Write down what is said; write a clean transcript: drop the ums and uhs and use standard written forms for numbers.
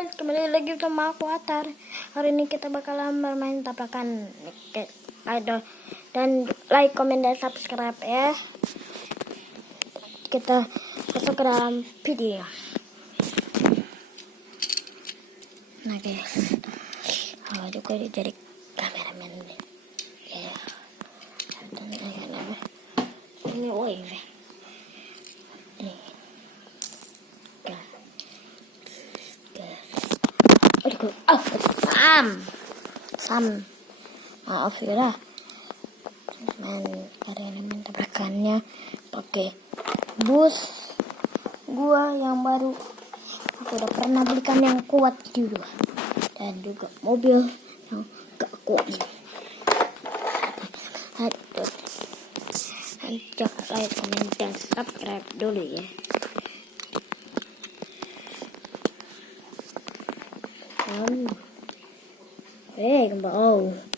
guys, kembali lagi sama aku Atar. Hari ini kita bakalan bermain tabrakan. Dan like, komen, dan subscribe ya. Kita masuk ke dalam video. Nah guys, juga jadi kameramen ya. Ini woi. Sam, maaf ya, main tabrakannya pakai bus gua yang baru. Aku udah pernah belikan yang kuat juga, dan juga mobil yang gak kuat. Jangan like, komen, dan subscribe dulu ya. Kembali.